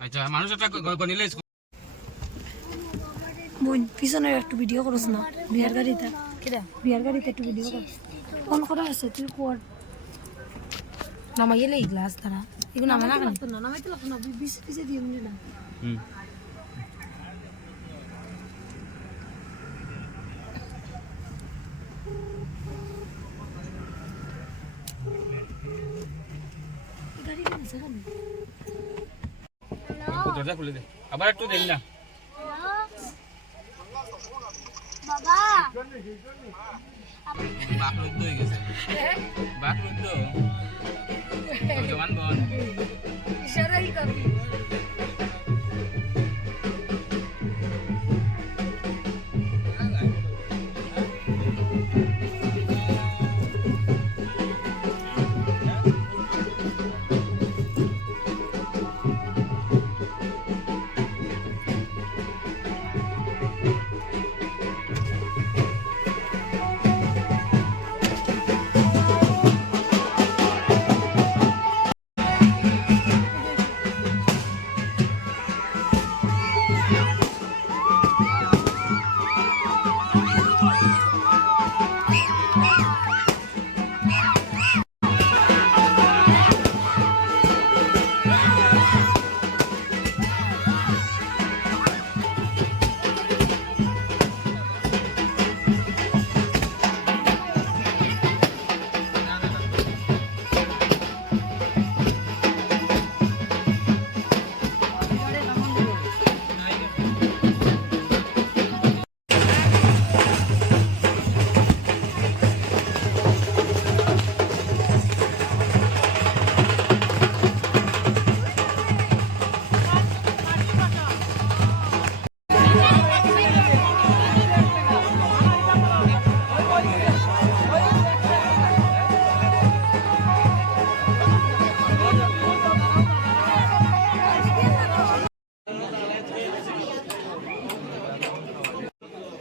আচ্ছা মানুষ একটা গনিলে বোন পিছনের একটু ভিডিও করছ না বিয়ার গাড়িতে বিয়ার গাড়িতে একটু ভিডিও কর ফোন করা আছে তুই কর নামাইলে এই গ্লাস দ্বারা এগুলো নামা না না নামাইতে লাগতো না পিছে দিয়ে মিলে না দরজা খুলে দে আবার একটু দেন না বাবা বাপ রুদ্ধ হয়ে গেছে বাপ রুদ্ধ জওয়ান বোন ইশারাই করবি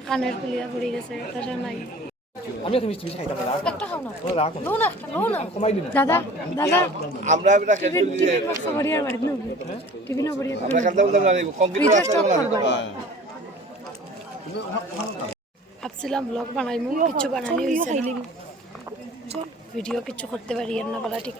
কানের কুলিয়া পড়ে গেছে তাছাড়া নাই আমি তো মিষ্টি খাইতাম না একটা খাও না তোরা রাখো লো না লো না কমাই দিন দাদা দাদা আমরা এটা খেতে টিভি বক্স বড়িয়ার বাড়ি নো টিভি নো বড়িয়া আমরা কালকে বলতাম না কংক্রিট রাস্তা বানাবো ভাবছিলাম ব্লগ বানাইমু কিছু বানানি হইছে চল ভিডিও কিছু করতে পারি আর না বলা ঠিক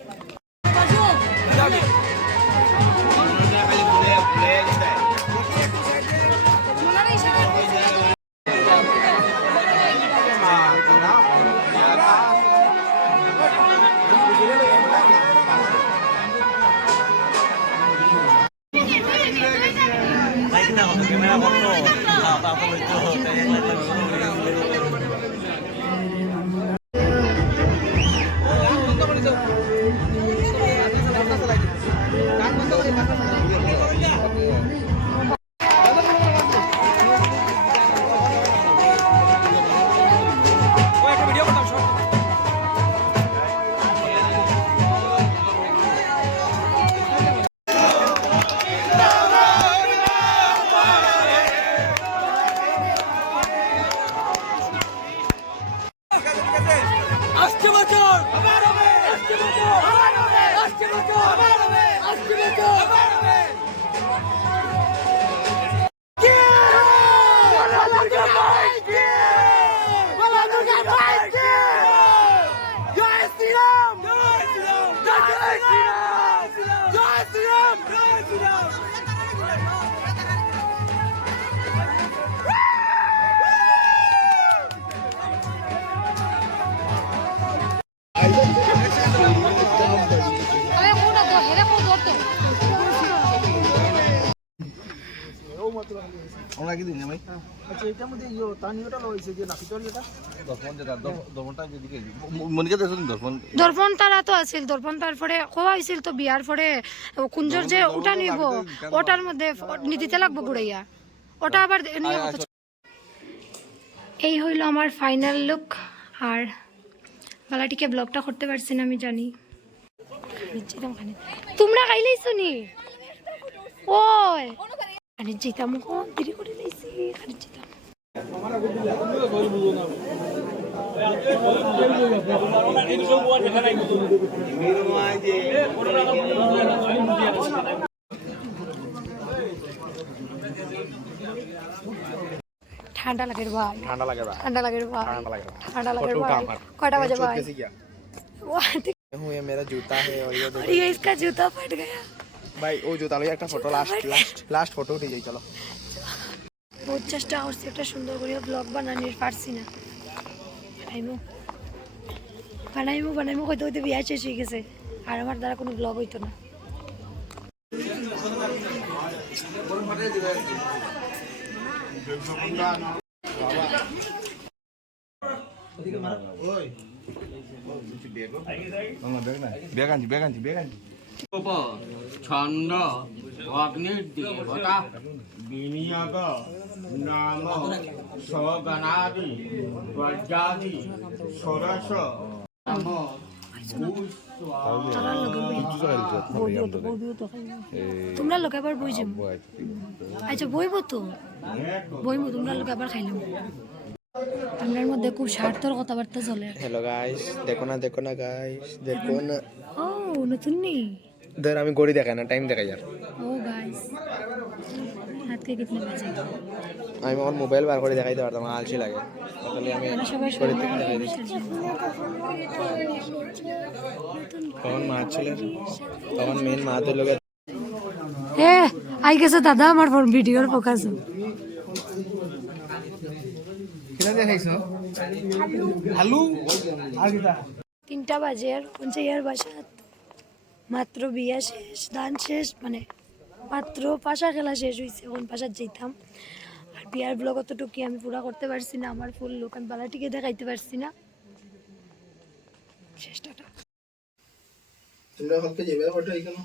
আমরা কি দিন ভাই আচ্ছা এটার মধ্যে তানিওটা লইছে যে নাকিটলিটা দর্পণ যেটা দর্পণটা যেদিকে মনিকা দেন দর্পণ দর্পণ তারা তো আছিল দর্পণ তারপরে কোয়া হয়েছিল তো বিয়ার পরে কুঞ্জর যে ওটা নিব ওটার মধ্যে নিতে লাগবো ঘুরাইয়া ওটা আবার নিয়ে কত এই হইল আমার ফাইনাল লুক আর বালাটিকে ব্লগটা করতে পারছি না আমি জানি তোমরা খাইলেইছো নি ওই খানি যেতাম কোন দেরি করে লইছি খানি যেতাম ঠান্ডা লাগে রে ভাই, ঠান্ডা লাগে ভাই, ঠান্ডা লাগে রে ভাই, ঠান্ডা লাগে। ঠাंडा लगे फोटो भाई। उठा मत। कटा बजे भाई? कैसे किया? हूँ ये मेरा जूता है और ये और ये इसका जूता फट गया। भाई वो जूता लो एक फोटो लास्ट फोटो उठी जाई चलो। बहुत চেষ্টা করছি একটা সুন্দর করে ব্লগ বানানোর, পারছি না। বানাইমু কইতে কইতে বিয়া শেষ হয়ে গেছে আর আমার দ্বারা কোনো ব্লগ হইতো না। বেগান ছন্দ অগ্নির দেবতা বিনিয়োগ নাম সগণাদি বজ্রাদি ষোড়শ নাম তোমরা লোক আবার বই যাবো। আচ্ছা বইবো তো, বইবো তোমরা লোক আবার খাইলাম। আমরার মধ্যে খুব স্বার্থর কথাবার্তা চলে। हेलो गाइस, देखो ना गाइस, देखो ना। ও নতুন নেই। इधर हमें गोरी देखा ना, टाइम देखा यार। ओ गाइस रात के कितने बजे? আমি আমার মোবাইল বার করে দেখাইতে পারতাম, আলসি লাগে। তাহলে আমি আমরা সবাই করে দেখাই দিই। কখন মা ছিল, তখন মেন মা তো লোকে এ আই গেছে দাদা আমার ফোন ভিডিওর ফোকাস। কিনা দেখাইছো আলু আর কিটা 3টা বাজে আর পঞ্চায়ের বাসা মাত্র বিয়া শেষ, দান শেষ, মানে মাত্র পাশা খেলা শেষ হয়েছে। এখন পাশার যেতাম আর বিয়ার ব্লগ অতটুকু আমি পুরা করতে পারছি না। আমার ফুল লোক আমি বালাটিকে দেখাইতে পারছি না। চেষ্টাটা তোমরা হলকে যাবে ফটো এখানে